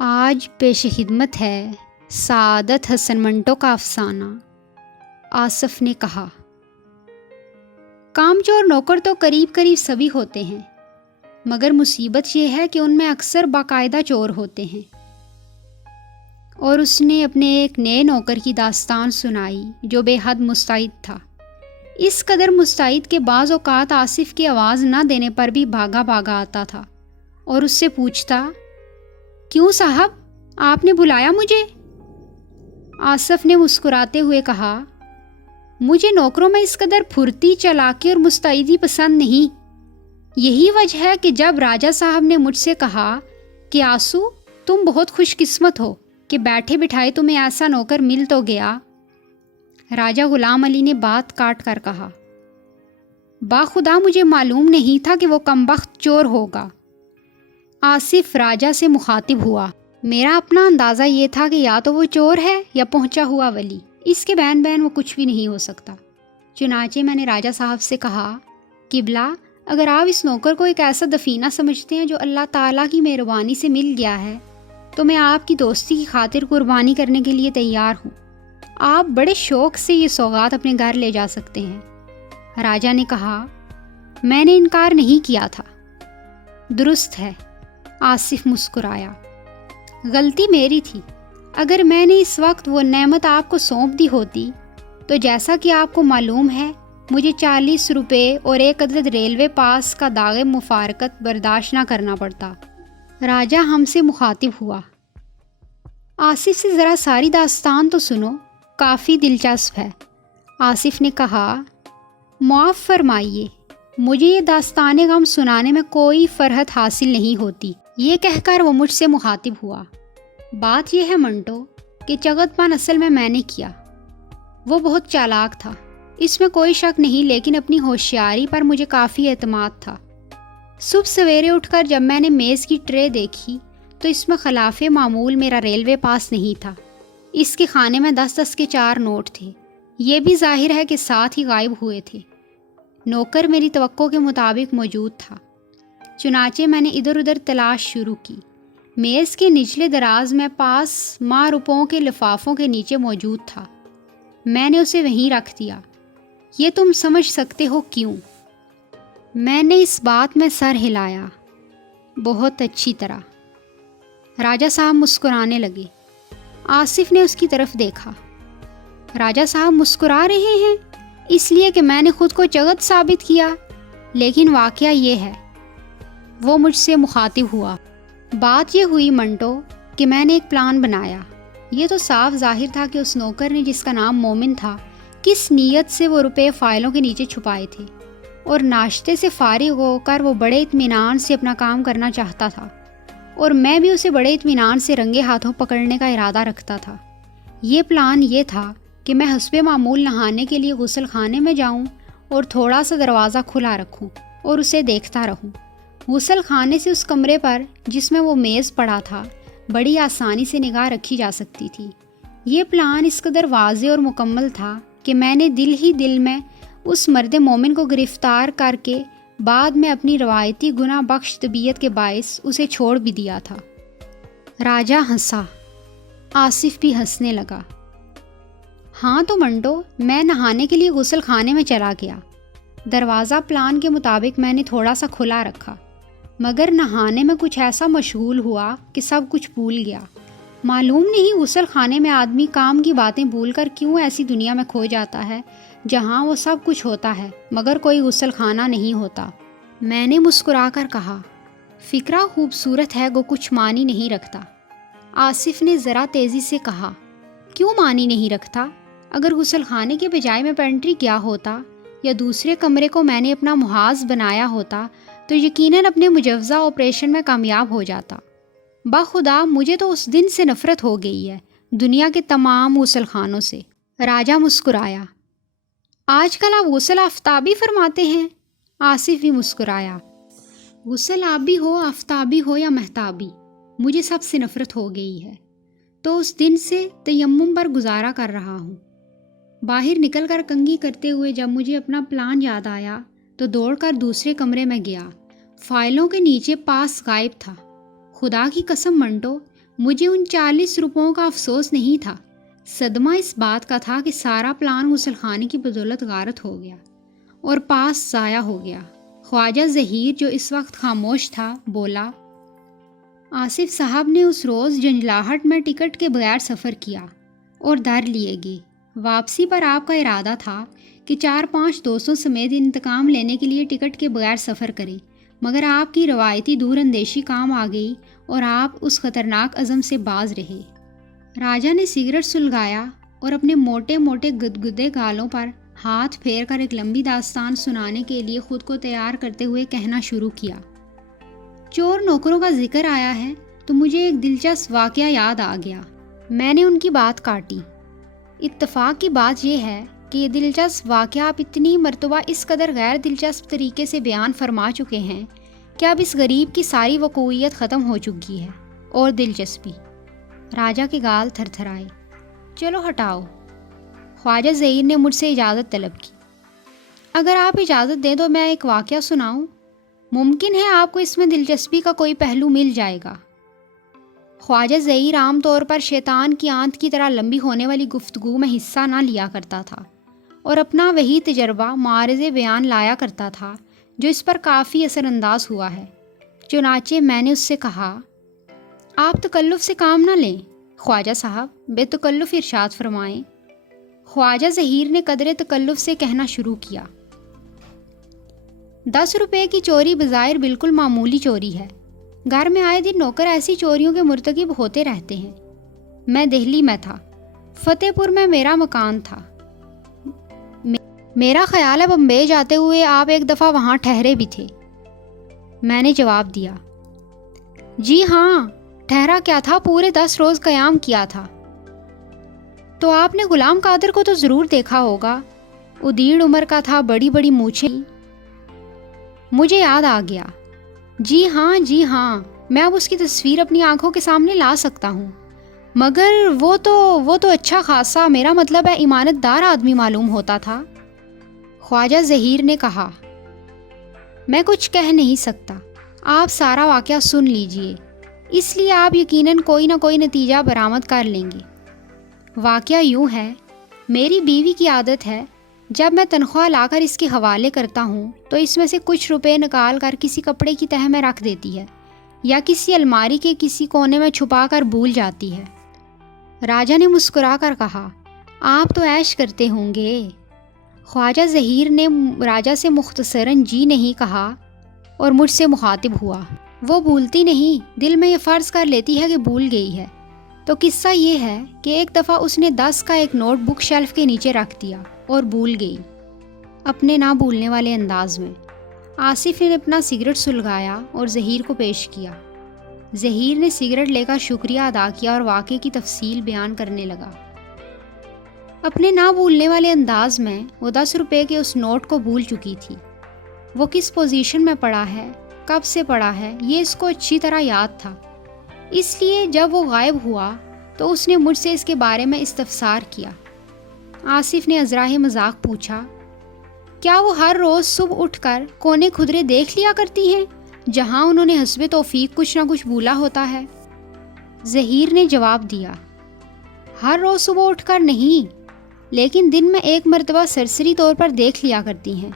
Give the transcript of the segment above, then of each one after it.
آج پیش خدمت ہے سعادت حسن منٹو کا افسانہ۔ آصف نے کہا، کام چور نوکر تو قریب قریب سبھی ہوتے ہیں، مگر مصیبت یہ ہے کہ ان میں اکثر باقاعدہ چور ہوتے ہیں۔ اور اس نے اپنے ایک نئے نوکر کی داستان سنائی جو بے حد مستعد تھا، اس قدر مستعد کہ بعض اوقات آصف کی آواز نہ دینے پر بھی بھاگا بھاگا آتا تھا اور اس سے پوچھتا، کیوں صاحب، آپ نے بلایا مجھے؟ آصف نے مسکراتے ہوئے کہا، مجھے نوکروں میں اس قدر پھرتی، چالاکی اور مستعدی پسند نہیں۔ یہی وجہ ہے کہ جب راجہ صاحب نے مجھ سے کہا کہ آسو، تم بہت خوش قسمت ہو کہ بیٹھے بٹھائے تمہیں ایسا نوکر مل تو گیا۔ راجہ غلام علی نے بات کاٹ کر کہا، باخدا مجھے معلوم نہیں تھا کہ وہ کمبخت چور ہوگا۔ آصف راجہ سے مخاطب ہوا، میرا اپنا اندازہ یہ تھا کہ یا تو وہ چور ہے یا پہنچا ہوا ولی، اس کے بین بین وہ کچھ بھی نہیں ہو سکتا۔ چنانچہ میں نے راجہ صاحب سے کہا، قبلہ، اگر آپ اس نوکر کو ایک ایسا دفینہ سمجھتے ہیں جو اللہ تعالیٰ کی مہربانی سے مل گیا ہے تو میں آپ کی دوستی کی خاطر قربانی کرنے کے لیے تیار ہوں۔ آپ بڑے شوق سے یہ سوغات اپنے گھر لے جا سکتے ہیں۔ راجہ نے کہا، میں نے انکار نہیں کیا تھا۔ درست ہے، آصف مسکرایا، غلطی میری تھی۔ اگر میں نے اس وقت وہ نعمت آپ کو سونپ دی ہوتی تو جیسا کہ آپ کو معلوم ہے مجھے 40 روپے اور ایک عدد ریلوے پاس کا داغ مفارقت برداشت نہ کرنا پڑتا۔ راجہ ہم سے مخاطب ہوا، آصف سے ذرا ساری داستان تو سنو، کافی دلچسپ ہے۔ آصف نے کہا، معاف فرمائیے، مجھے یہ داستان غم سنانے میں کوئی فرحت حاصل نہیں ہوتی۔ یہ کہہ کر وہ مجھ سے مخاطب ہوا، بات یہ ہے منٹو کہ چغت پن اصل میں نے کیا۔ وہ بہت چالاک تھا، اس میں کوئی شک نہیں، لیکن اپنی ہوشیاری پر مجھے کافی اعتماد تھا۔ صبح سویرے اٹھ کر جب میں نے میز کی ٹرے دیکھی تو اس میں خلاف معمول میرا ریلوے پاس نہیں تھا۔ اس کے خانے میں 10 کے 4 نوٹ تھے، یہ بھی ظاہر ہے کہ ساتھ ہی غائب ہوئے تھے۔ نوکر میری توقع کے مطابق موجود تھا، چنانچہ میں نے ادھر ادھر تلاش شروع کی۔ میز کے نچلے دراز میں پاس ماہ روپوں کے لفافوں کے نیچے موجود تھا۔ میں نے اسے وہیں رکھ دیا۔ یہ تم سمجھ سکتے ہو کیوں؟ میں نے اس بات میں سر ہلایا، بہت اچھی طرح۔ راجہ صاحب مسکرانے لگے۔ آصف نے اس کی طرف دیکھا۔ راجہ صاحب مسکرا رہے ہیں اس لیے کہ میں نے خود کو چغت ثابت کیا، لیکن واقعہ یہ ہے۔ وہ مجھ سے مخاطب ہوا، بات یہ ہوئی منٹو کہ میں نے ایک پلان بنایا۔ یہ تو صاف ظاہر تھا کہ اس نوکر نے جس کا نام مومن تھا کس نیت سے وہ روپے فائلوں کے نیچے چھپائے تھے، اور ناشتے سے فارغ ہو کر وہ بڑے اطمینان سے اپنا کام کرنا چاہتا تھا، اور میں بھی اسے بڑے اطمینان سے رنگے ہاتھوں پکڑنے کا ارادہ رکھتا تھا۔ یہ پلان یہ تھا کہ میں حسب معمول نہانے کے لیے غسل خانے میں جاؤں اور تھوڑا سا دروازہ کھلا رکھوں اور اسے دیکھتا رہوں۔ غسل خانے سے اس کمرے پر جس میں وہ میز پڑا تھا بڑی آسانی سے نگاہ رکھی جا سکتی تھی۔ یہ پلان اس قدر واضح اور مکمل تھا کہ میں نے دل ہی دل میں اس مرد مومن کو گرفتار کر کے بعد میں اپنی روایتی گناہ بخش طبیعت کے باعث اسے چھوڑ بھی دیا تھا۔ راجہ ہنسا، آصف بھی ہنسنے لگا۔ ہاں تو منٹو، میں نہانے کے لیے غسل خانے میں چلا گیا۔ دروازہ پلان کے مطابق میں نے تھوڑا سا کھلا رکھا، مگر نہانے میں کچھ ایسا مشغول ہوا کہ سب کچھ بھول گیا۔ معلوم نہیں غسل خانے میں آدمی کام کی باتیں بھول کر کیوں ایسی دنیا میں کھو جاتا ہے جہاں وہ سب کچھ ہوتا ہے مگر کوئی غسل خانہ نہیں ہوتا۔ میں نے مسکرا کر کہا، فکرہ خوبصورت ہے گو کچھ معنی نہیں رکھتا۔ آصف نے ذرا تیزی سے کہا، کیوں معنی نہیں رکھتا؟ اگر غسل خانے کے بجائے میں پینٹری کیا ہوتا یا دوسرے کمرے کو میں نے اپنا محاذ بنایا ہوتا تو یقیناً اپنے مجوزہ آپریشن میں کامیاب ہو جاتا۔ باخدا مجھے تو اس دن سے نفرت ہو گئی ہے، دنیا کے تمام غسل خانوں سے۔ راجہ مسکرایا، آج کل آپ غسل آفتابی فرماتے ہیں؟ آصف بھی مسکرایا، غسل آبی ہو، آفتابی ہو یا مہتابی، مجھے سب سے نفرت ہو گئی ہے، تو اس دن سے تیمم پر گزارا کر رہا ہوں۔ باہر نکل کر کنگھی کرتے ہوئے جب مجھے اپنا پلان یاد آیا تو دوڑ کر دوسرے کمرے میں گیا۔ فائلوں کے نیچے پاس غائب تھا۔ خدا کی قسم منٹو، مجھے ان 40 روپوں کا افسوس نہیں تھا، صدمہ اس بات کا تھا کہ سارا پلان غسل خانے کی بدولت غارت ہو گیا اور پاس ضائع ہو گیا۔ خواجہ ظہیر جو اس وقت خاموش تھا بولا، آصف صاحب نے اس روز جنجلاہٹ میں ٹکٹ کے بغیر سفر کیا اور در لیے گئے۔ واپسی پر آپ کا ارادہ تھا کہ 4-5 دوستوں سمیت انتقام لینے کے لیے ٹکٹ کے بغیر سفر کریں، مگر آپ کی روایتی دور اندیشی کام آ گئی اور آپ اس خطرناک عزم سے باز رہے۔ راجہ نے سگریٹ سلگایا اور اپنے موٹے موٹے گدگدے گالوں پر ہاتھ پھیر کر ایک لمبی داستان سنانے کے لیے خود کو تیار کرتے ہوئے کہنا شروع کیا۔ چور نوکروں کا ذکر آیا ہے تو مجھے ایک دلچسپ واقعہ یاد آ گیا۔ میں نے ان کی بات کاٹی۔ اتفاق کی بات یہ ہے کہ یہ دلچسپ واقعہ آپ اتنی مرتبہ اس قدر غیر دلچسپ طریقے سے بیان فرما چکے ہیں کہ اب اس غریب کی ساری وقوعیت ختم ہو چکی ہے اور دلچسپی۔ راجہ کے گال تھر تھر آئے۔ چلو ہٹاؤ۔ خواجہ ظہیر نے مجھ سے اجازت طلب کی۔ اگر آپ اجازت دیں تو میں ایک واقعہ سناؤں؟ ممکن ہے آپ کو اس میں دلچسپی کا کوئی پہلو مل جائے گا۔ خواجہ ظہیر عام طور پر شیطان کی آنت کی طرح لمبی ہونے والی گفتگو میں حصہ نہ لیا کرتا تھا اور اپنا وہی تجربہ معارض بیان لایا کرتا تھا جو اس پر کافی اثر انداز ہوا ہے۔ چنانچہ میں نے اس سے کہا، آپ تکلف سے کام نہ لیں خواجہ صاحب، بے تکلف ارشاد فرمائیں۔ خواجہ ظہیر نے قدرے تکلف سے کہنا شروع کیا، 10 روپے کی چوری بظاہر بالکل معمولی چوری ہے۔ گھر میں آئے دن نوکر ایسی چوریوں کے مرتکب ہوتے رہتے ہیں۔ میں دہلی میں تھا، فتح پور میں میرا مکان تھا۔ میرا خیال ہے بمبئی جاتے ہوئے آپ ایک دفعہ وہاں ٹھہرے بھی تھے۔ میں نے جواب دیا، جی ہاں، ٹھہرا کیا تھا، پورے 10 روز قیام کیا تھا۔ تو آپ نے غلام قادر کو تو ضرور دیکھا ہوگا، ادیڑ عمر کا تھا، بڑی بڑی مونچھیں۔ مجھے یاد آ گیا، جی ہاں، میں اب اس کی تصویر اپنی آنکھوں کے سامنے لا سکتا ہوں، مگر وہ تو اچھا خاصا، میرا مطلب ہے ایمانت دار آدمی معلوم ہوتا تھا۔ خواجہ ظہیر نے کہا، میں کچھ کہہ نہیں سکتا، آپ سارا واقعہ سن لیجئے، اس لیے آپ یقیناً کوئی نہ کوئی نتیجہ برآمد کر لیں گے۔ واقعہ یوں ہے، میری بیوی کی عادت ہے جب میں تنخواہ لا کر اس کے حوالے کرتا ہوں تو اس میں سے کچھ روپے نکال کر کسی کپڑے کی تہہ میں رکھ دیتی ہے یا کسی الماری کے کسی کونے میں چھپا کر بھول جاتی ہے۔ راجہ نے مسکرا کر کہا، آپ تو عیش کرتے ہوں گے۔ خواجہ ظہیر نے راجہ سے مختصراً جی نہیں کہا اور مجھ سے مخاطب ہوا، وہ بھولتی نہیں، دل میں یہ فرض کر لیتی ہے کہ بھول گئی ہے۔ تو قصہ یہ ہے کہ ایک دفعہ اس نے 10 کا ایک نوٹ بک شیلف کے نیچے رکھ دیا اور بھول گئی، اپنے نہ بھولنے والے انداز میں۔ آصف نے اپنا سگریٹ سلگایا اور ظہیر کو پیش کیا۔ ظہیر نے سگریٹ لے کر شکریہ ادا کیا اور واقعے کی تفصیل بیان کرنے لگا۔ اپنے نہ بھولنے والے انداز میں وہ 10 روپے کے اس نوٹ کو بھول چکی تھی۔ وہ کس پوزیشن میں پڑا ہے، کب سے پڑا ہے، یہ اس کو اچھی طرح یاد تھا، اس لیے جب وہ غائب ہوا تو اس نے مجھ سے اس کے بارے میں استفسار کیا۔ آصف نے ازراہ مذاق پوچھا، کیا وہ ہر روز صبح اٹھ کر کونے کھدرے دیکھ لیا کرتی ہیں جہاں انہوں نے حسب توفیق کچھ نہ کچھ بھولا ہوتا ہے؟ ظہیر نے جواب دیا، ہر روز صبح اٹھ کر نہیں، لیکن دن میں ایک مرتبہ سرسری طور پر دیکھ لیا کرتی ہیں۔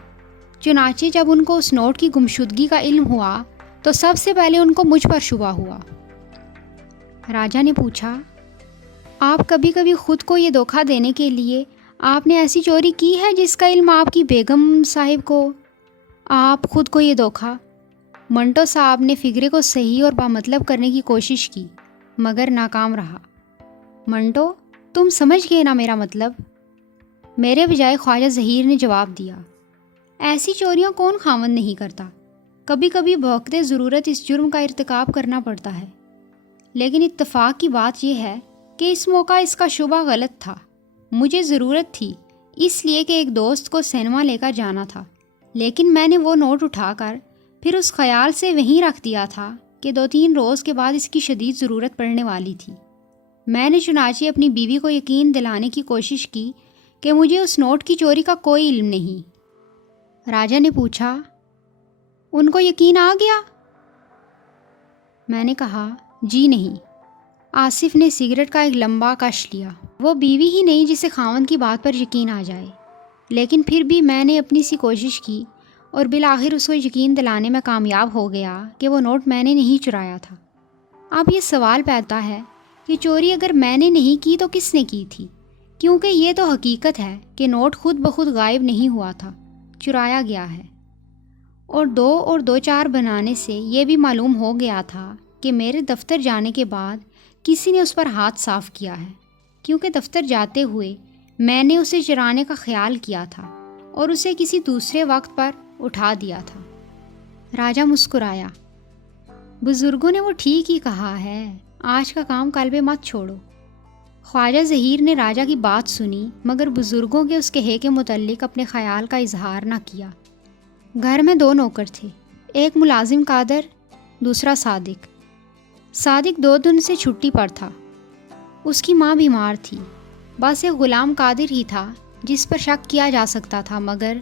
چنانچہ جب ان کو اس نوٹ کی گمشدگی کا علم ہوا تو سب سے پہلے ان کو مجھ پر شبہ ہوا۔ راجہ نے پوچھا، آپ کبھی کبھی خود کو یہ دھوکہ دینے کے لیے آپ نے ایسی چوری کی ہے جس کا علم آپ کی بیگم صاحب کو؟ آپ خود کو یہ دھوکہ؟ منٹو صاحب نے فگرے کو صحیح اور بامطلب کرنے کی کوشش کی مگر ناکام رہا۔ منٹو، تم سمجھ گئے نا میرا مطلب؟ میرے بجائے خواجہ ظہیر نے جواب دیا، ایسی چوریاں کون خاوند نہیں کرتا، کبھی کبھی بوقت ضرورت اس جرم کا ارتکاب کرنا پڑتا ہے، لیکن اتفاق کی بات یہ ہے کہ اس موقع اس کا شبہ غلط تھا۔ مجھے ضرورت تھی اس لیے کہ ایک دوست کو سینما لے کر جانا تھا، لیکن میں نے وہ نوٹ اٹھا کر پھر اس خیال سے وہیں رکھ دیا تھا کہ 2-3 روز کے بعد اس کی شدید ضرورت پڑنے والی تھی۔ میں نے چنانچہ اپنی بیوی کو یقین دلانے کی کوشش کی کہ مجھے اس نوٹ کی چوری کا کوئی علم نہیں۔ راجہ نے پوچھا، ان کو یقین آ گیا؟ میں نے کہا، جی نہیں، آصف نے سگریٹ کا ایک لمبا کش لیا۔ وہ بیوی ہی نہیں جسے خاوند کی بات پر یقین آ جائے، لیکن پھر بھی میں نے اپنی سی کوشش کی اور بالآخر اس کو یقین دلانے میں کامیاب ہو گیا کہ وہ نوٹ میں نے نہیں چرایا تھا۔ اب یہ سوال پیدا ہے کہ چوری اگر میں نے نہیں کی تو کس نے کی تھی؟ کیونکہ یہ تو حقیقت ہے کہ نوٹ خود بخود غائب نہیں ہوا تھا، چرایا گیا ہے۔ اور 2 اور 2 4 بنانے سے یہ بھی معلوم ہو گیا تھا کہ میرے دفتر جانے کے بعد کسی نے اس پر ہاتھ صاف کیا ہے، کیونکہ دفتر جاتے ہوئے میں نے اسے چرانے کا خیال کیا تھا اور اسے کسی دوسرے وقت پر اٹھا دیا تھا۔ راجہ مسکرایا۔ بزرگوں نے وہ ٹھیک ہی کہا ہے، آج کا کام کل پہ مت چھوڑو۔ خواجہ ظہیر نے راجہ کی بات سنی، مگر بزرگوں کے اس کہے کے متعلق اپنے خیال کا اظہار نہ کیا۔ گھر میں 2 نوکر تھے، ایک ملازم قادر، دوسرا صادق۔ صادق 2 دن سے چھٹی پر تھا، اس کی ماں بیمار تھی، بس ایک غلام قادر ہی تھا جس پر شک کیا جا سکتا تھا، مگر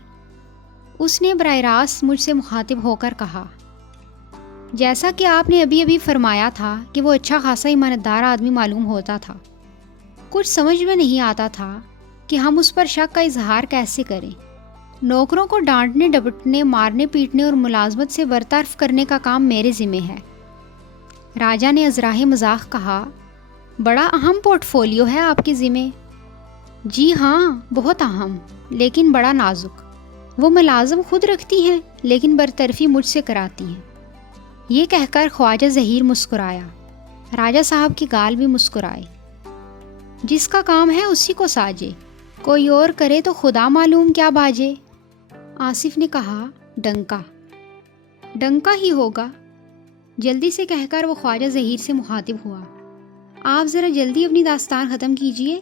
اس نے براہ راست مجھ سے مخاطب ہو کر کہا، جیسا کہ آپ نے ابھی فرمایا تھا کہ وہ اچھا خاصا ایماندار آدمی معلوم ہوتا تھا، کچھ سمجھ میں نہیں آتا تھا کہ ہم اس پر شک کا اظہار کیسے کریں۔ نوکروں کو ڈانٹنے ڈپٹنے، مارنے پیٹنے اور ملازمت سے برطرف کرنے کا کام میرے ذمہ ہے۔ راجہ نے ازراہ مذاق کہا، بڑا اہم پورٹ فولیو ہے آپ کے ذمہ۔ جی ہاں، بہت اہم، لیکن بڑا نازک۔ وہ ملازم خود رکھتی ہیں لیکن برطرفی مجھ سے کراتی ہیں۔ یہ کہہ کر خواجہ ظہیر مسکرایا۔ راجہ صاحب کے گال بھی مسکرائے۔ جس کا کام ہے اسی کو ساجے، کوئی اور کرے تو خدا معلوم کیا باجے۔ آصف نے کہا، ڈنکا ڈنکا ہی ہوگا۔ جلدی سے کہہ کر وہ خواجہ ظہیر سے مخاطب ہوا، آپ ذرا جلدی اپنی داستان ختم کیجئے،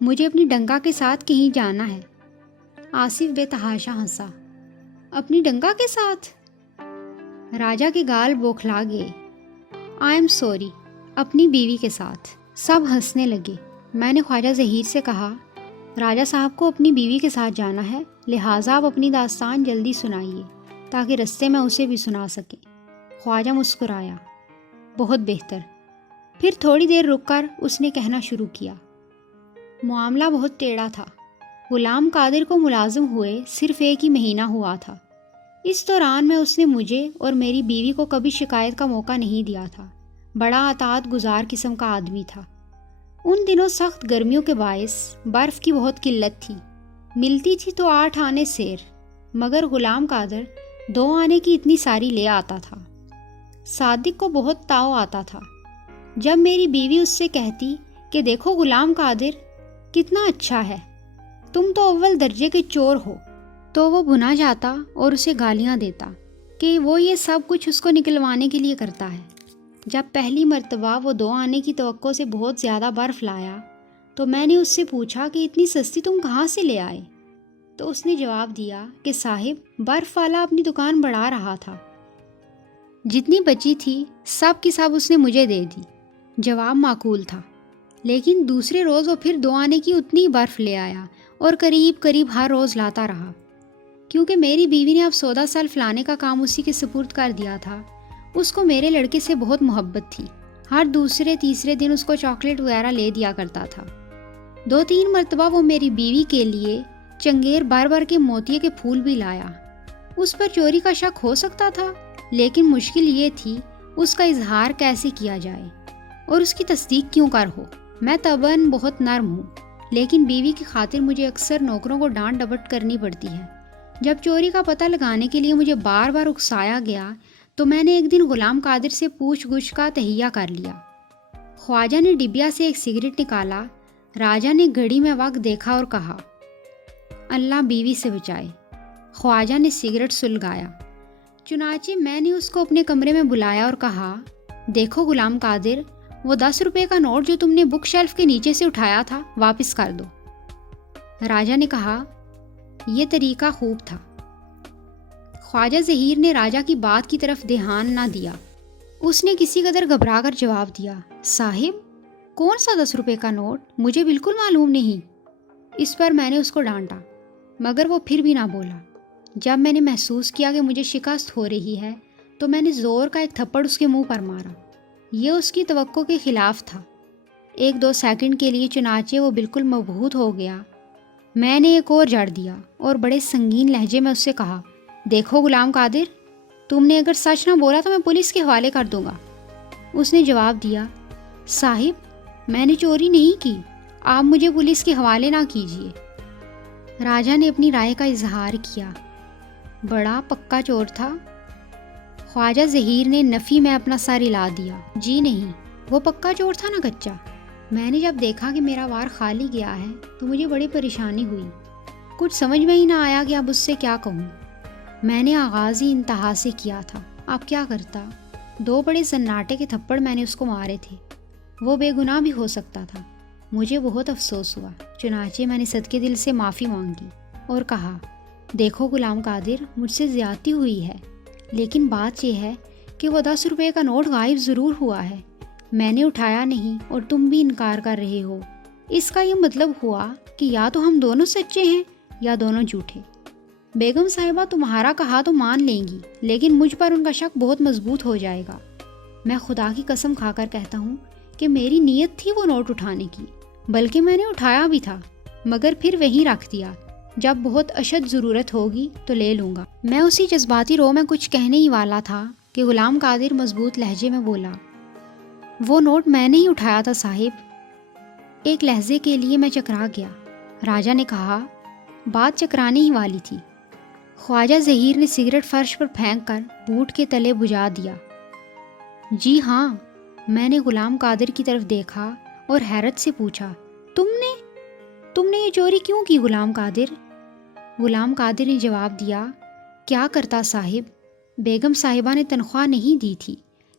مجھے اپنی ڈنکا کے ساتھ کہیں جانا ہے۔ آصف بے تحاشا ہنسا، اپنی ڈنکا کے ساتھ؟ راجہ کے گال بوکھلا گئے۔ آئی ایم سوری، اپنی بیوی کے ساتھ۔ سب ہنسنے لگے۔ میں نے خواجہ ظہیر سے کہا، راجہ صاحب کو اپنی بیوی کے ساتھ جانا ہے، لہٰذا آپ اپنی داستان جلدی سنائیے تاکہ رستے میں اسے بھی سنا سکیں۔ خواجہ مسکرایا، بہت بہتر۔ پھر تھوڑی دیر رک کر اس نے کہنا شروع کیا، معاملہ بہت ٹیڑھا تھا۔ غلام قادر کو ملازم ہوئے صرف 1 ہی مہینہ ہوا تھا۔ اس دوران میں اس نے مجھے اور میری بیوی کو کبھی شکایت کا موقع نہیں دیا تھا۔ بڑا اطاعت گزار قسم کا آدمی تھا۔ ان دنوں سخت گرمیوں کے باعث برف کی بہت قلت تھی، ملتی تھی تو 8 آنے سیر، مگر غلام قادر 2 آنے کی اتنی ساری لے آتا تھا۔ صادق کو بہت تاؤ آتا تھا۔ جب میری بیوی اس سے کہتی کہ دیکھو غلام قادر کتنا اچھا ہے، تم تو اول درجے کے چور ہو، تو وہ بھنا جاتا اور اسے گالیاں دیتا کہ وہ یہ سب کچھ اس کو نکلوانے کے لیے کرتا ہے۔ جب پہلی مرتبہ وہ 2 آنے کی توقع سے بہت زیادہ برف لایا تو میں نے اس سے پوچھا کہ اتنی سستی تم کہاں سے لے آئے؟ تو اس نے جواب دیا کہ صاحب، برف والا اپنی دکان بڑھا رہا تھا، جتنی بچی تھی سب کی سب اس نے مجھے دے دی۔ جواب معقول تھا، لیکن دوسرے روز وہ پھر 2 آنے کی اتنی برف لے آیا اور قریب ہر روز لاتا رہا۔ کیونکہ میری بیوی نے اب سودا سلف لانے کا کام اسی کے سپرد کر دیا تھا، اس کو میرے لڑکے سے بہت محبت تھی۔ ہر دوسرے تیسرے دن اس کو چاکلیٹ وغیرہ لے دیا کرتا تھا۔ 2-3 مرتبہ وہ میری بیوی کے لیے چنگیر بھر کے موتیے کے پھول بھی لایا۔ اس پر چوری کا شک ہو سکتا تھا، لیکن مشکل یہ تھی اس کا اظہار کیسے کیا جائے اور اس کی تصدیق کیوں کر ہو۔ میں طبعاً بہت نرم ہوں، لیکن بیوی کی خاطر مجھے اکثر نوکروں کو ڈانٹ ڈپٹ کرنی پڑتی ہے۔ جب چوری کا پتہ لگانے کے لیے مجھے بار بار اکسایا گیا تو میں نے ایک دن غلام قادر سے پوچھ گچھ کا تہیہ کر لیا۔ خواجہ نے ڈبیا سے ایک سگریٹ نکالا۔ راجہ نے گھڑی میں وقت دیکھا اور کہا، اللہ بیوی سے بچائے۔ خواجہ نے سگریٹ سلگایا۔ چنانچہ میں نے اس کو اپنے کمرے میں بلایا اور کہا، دیکھو غلام قادر، وہ 10 روپے کا نوٹ جو تم نے بک شیلف کے نیچے سے اٹھایا تھا واپس کر دو۔ راجہ نے کہا، یہ طریقہ خوب تھا۔ خواجہ ظہیر نے راجہ کی بات کی طرف دھیان نہ دیا۔ اس نے کسی قدر گھبرا کر جواب دیا، صاحب، کون سا 10 روپے کا نوٹ؟ مجھے بالکل معلوم نہیں۔ اس پر میں نے اس کو ڈانٹا، مگر وہ پھر بھی نہ بولا۔ جب میں نے محسوس کیا کہ مجھے شکست ہو رہی ہے تو میں نے زور کا ایک تھپڑ اس کے منہ پر مارا۔ یہ اس کی توقع کے خلاف تھا، 1-2 سیکنڈ کے لیے چنانچہ وہ بالکل مبہوت ہو گیا۔ میں نے ایک اور جڑ دیا اور بڑے سنگین لہجے میں اس سے کہا، دیکھو غلام قادر، تم نے اگر سچ نہ بولا تو میں پولیس کے حوالے کر دوں گا۔ اس نے جواب دیا، صاحب میں نے چوری نہیں کی، آپ مجھے پولیس کے حوالے نہ کیجیے۔ راجہ نے اپنی رائے کا اظہار کیا، بڑا پکا چور تھا؟ خواجہ ظہیر نے نفی میں اپنا سر ہلا دیا، جی نہیں، وہ پکا چور تھا نہ کچا۔ میں نے جب دیکھا کہ میرا وار خالی گیا ہے تو مجھے بڑی پریشانی ہوئی، کچھ سمجھ میں ہی نہ آیا کہ اب اس سے کیا کہوں۔ میں نے آغاز ہی انتہا سے کیا تھا، اب کیا کرتا؟ 2 بڑے سناٹے کے تھپڑ میں نے اس کو مارے تھے، وہ بے گناہ بھی ہو سکتا تھا۔ مجھے بہت افسوس ہوا، چنانچہ میں نے صدقے دل سے معافی مانگی اور کہا، دیکھو غلام قادر، مجھ سے زیادتی ہوئی ہے، لیکن بات یہ ہے کہ وہ 10 روپے کا نوٹ غائب ضرور ہوا ہے، میں نے اٹھایا نہیں اور تم بھی انکار کر رہے ہو۔ اس کا یہ مطلب ہوا کہ یا تو ہم دونوں سچے ہیں یا دونوں جھوٹے۔ بیگم صاحبہ تمہارا کہا تو مان لیں گی، لیکن مجھ پر ان کا شک بہت مضبوط ہو جائے گا۔ میں خدا کی قسم کھا کر کہتا ہوں کہ میری نیت تھی وہ نوٹ اٹھانے کی، بلکہ میں نے اٹھایا بھی تھا، مگر پھر وہیں رکھ دیا، جب بہت اشد ضرورت ہوگی تو لے لوں گا۔ میں اسی جذباتی رو میں کچھ کہنے ہی والا تھا کہ غلام قادر مضبوط لہجے میں بولا، وہ نوٹ میں نے ہی اٹھایا تھا صاحب۔ ایک لہجے کے لیے میں چکرا گیا۔ راجہ نے کہا، بات چکرانے ہی والی تھی۔ خواجہ ظہیر نے سگریٹ فرش پر پھینک کر بوٹ کے تلے بجھا دیا۔ جی ہاں، میں نے غلام قادر کی طرف دیکھا اور حیرت سے پوچھا، تم نے یہ چوری کیوں کی غلام قادر؟ غلام قادر نے جواب دیا، کیا کرتا صاحب، بیگم صاحبہ نے تنخواہ نہیں دی تھی،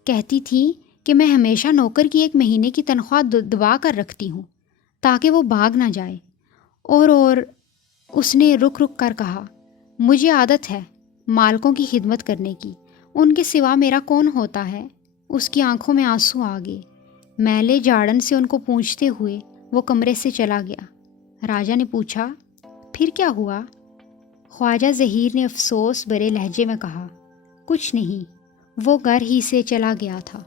کہتی تھی کہ میں ہمیشہ نوکر کی 1 مہینے کی تنخواہ دبا کر رکھتی ہوں تاکہ وہ بھاگ نہ جائے۔ اور اس نے رک کر کہا، مجھے عادت ہے مالکوں کی خدمت کرنے کی، ان کے سوا میرا کون ہوتا ہے؟ اس کی آنکھوں میں آنسو آ گئے۔ میلے جاڑن سے ان کو پوچھتے ہوئے وہ کمرے سے چلا گیا۔ راجہ نے پوچھا، پھر کیا ہوا؟ خواجہ ظہیر نے افسوس بھرے لہجے میں کہا، کچھ نہیں، وہ گھر ہی سے چلا گیا تھا۔